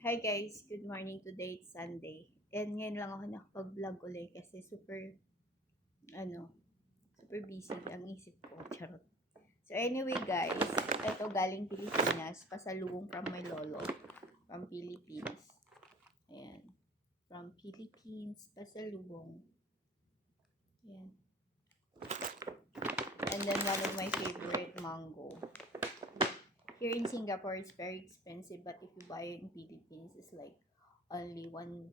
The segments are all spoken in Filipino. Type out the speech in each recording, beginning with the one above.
Hi guys, good morning. Today it's Sunday. And ngayon lang ako nakapag-vlog ulit kasi ano, super busy ang isip ko. Charot. So anyway guys, ito galing Pilipinas, pasalubong from my lolo, from Philippines. Ayan. From Philippines, pasalubong. Ayan. And then one of my favorite, mango. Here in Singapore, it's very expensive, but if you buy it in Philippines, it's like only $1.50,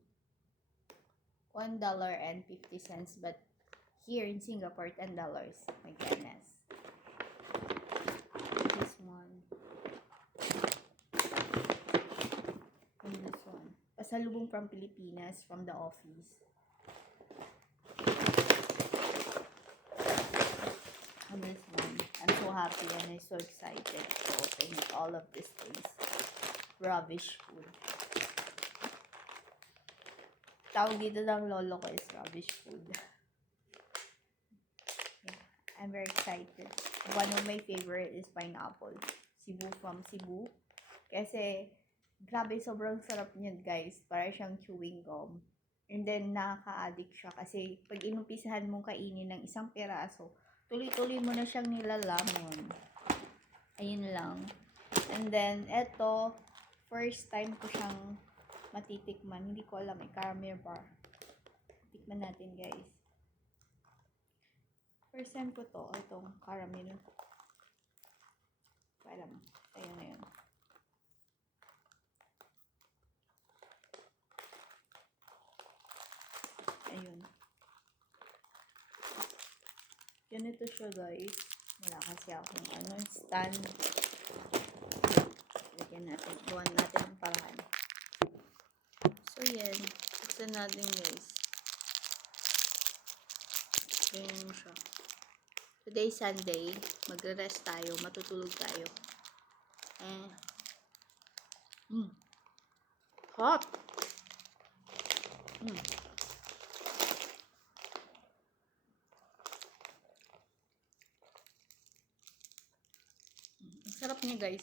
but here in Singapore, $10. My goodness. This one. And this one. Pasalubong from Pilipinas, from the office. And this one. I'm so happy and I'm so excited to open all of these things. Rubbish food. Tawag dito ng lolo ko is rubbish food. Yeah, I'm very excited. One of my favorite is pineapple. Cebu, from Cebu. Kasi, grabe, sobrang sarap niyan guys. Para siyang chewing gum. And then, nakaka-addict siya. Kasi, pag inumpisahan mong kainin ng isang piraso, tuloy-tuloy mo na siyang nilalamon. Ayun lang. And then, eto, first time ko siyang matitikman. Hindi ko alam, may caramel bar. Tikman natin guys. First time ko to, itong caramel. Alam, ayun na yun. Ayun. Ganito siya guys. Wala kasi akong stand. Lagyan natin. Buwan natin ang paraan. So yan. Buksan natin guys. Ganyan siya. Today Sunday. Magre-rest tayo. Matutulog tayo. Hot! Ang sarap niya guys.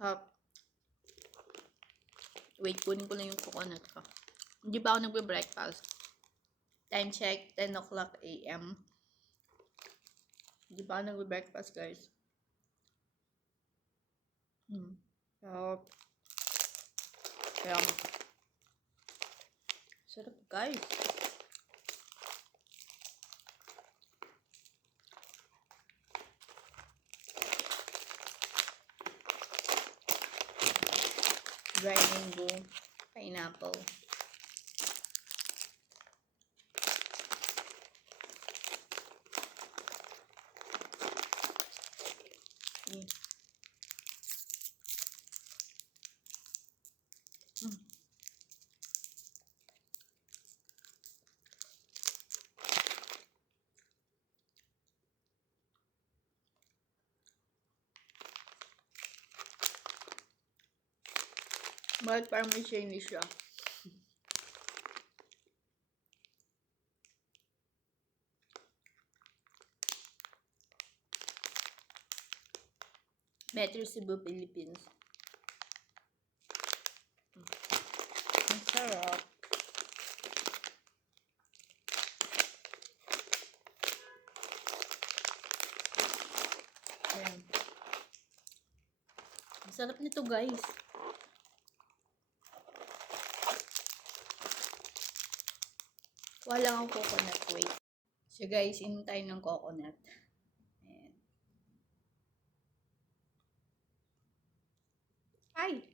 Hot. Wait, kunin ko lang yung coconut ko. Hindi pa ako nagbe-breakfast. Time check, 10 o'clock a.m. Hindi pa ako nagbe-breakfast guys. So, sarap guys. Dry mango, pineapple. Bakit parang may shiny siya? Metro Cebu, Philippines. Ang sarap. Ayan. Ang sarap nito guys. Wala akong coconut. Wait. So guys, inom tayo ng coconut. Ayan. Ay!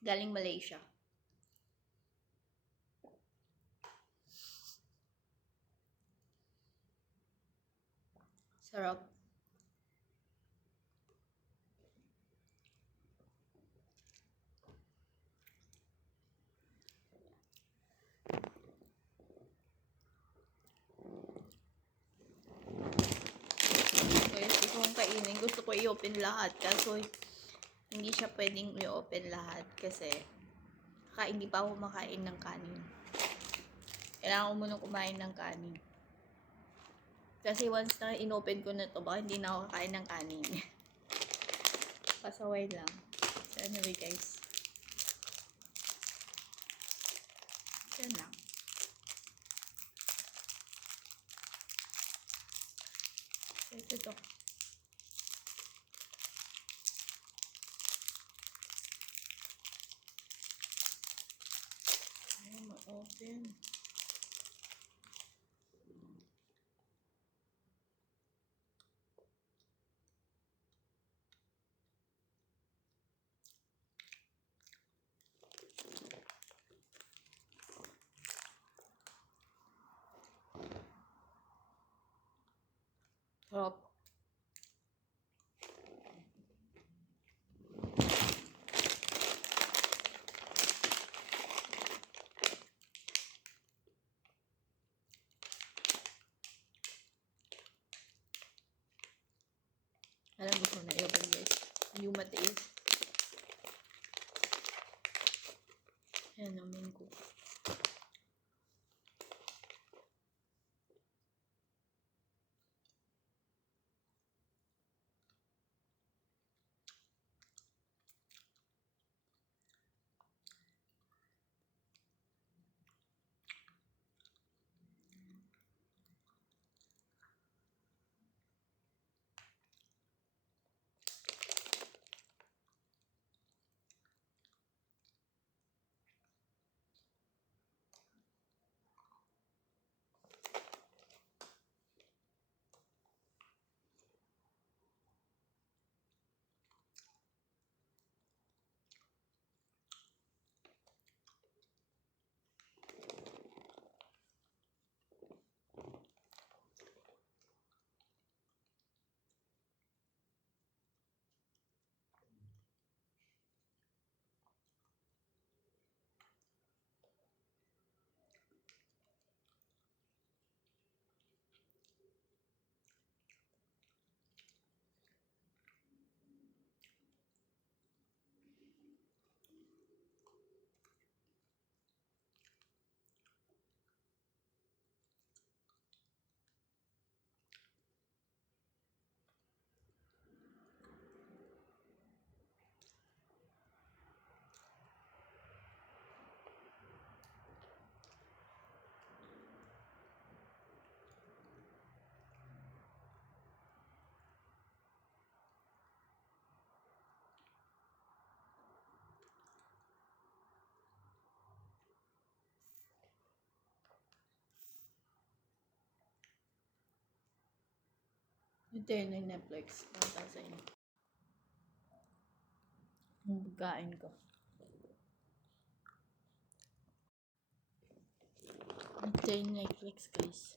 Galing Malaysia. Sarap. So, kainin. Gusto ko i-open lahat. Kaso, hindi siya pwedeng i-open lahat. Kasi, hindi pa ako makain ng kanin. Kailangan ko munang kumain ng kanin. Kasi once na in-open ko na to, baka hindi na ako kakain ng kanin. Pasaway lang. So, anyway guys. Yan lang. Ito to. Ay, ma-open. Sarap. Alam mo na i-open guys. Hindi ko matiis. Ayan, namin ko. Ito yun yung Netflix. Para sa inyo. Ang pagkain ko. Ito yung Netflix guys.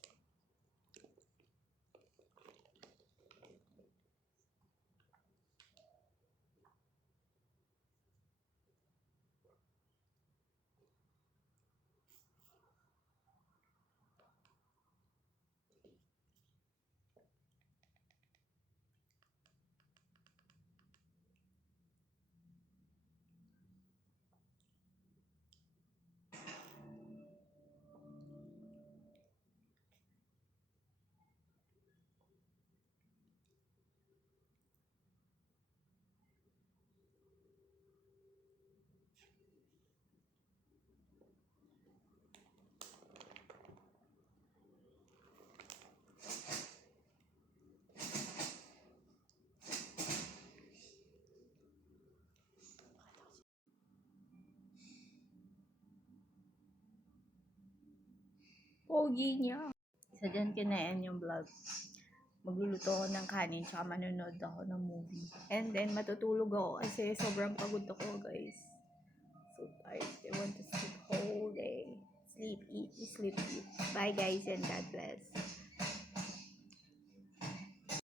Pogi niya. Isa dyan kinain yung vlog. Magluluto ako ng kanin, tsaka manonood ako ng movie. And then, matutulog ako kasi sobrang pagod ako, guys. So tired. I want to sleep whole day. Sleep, eat, sleep, eat. Bye, guys, and God bless.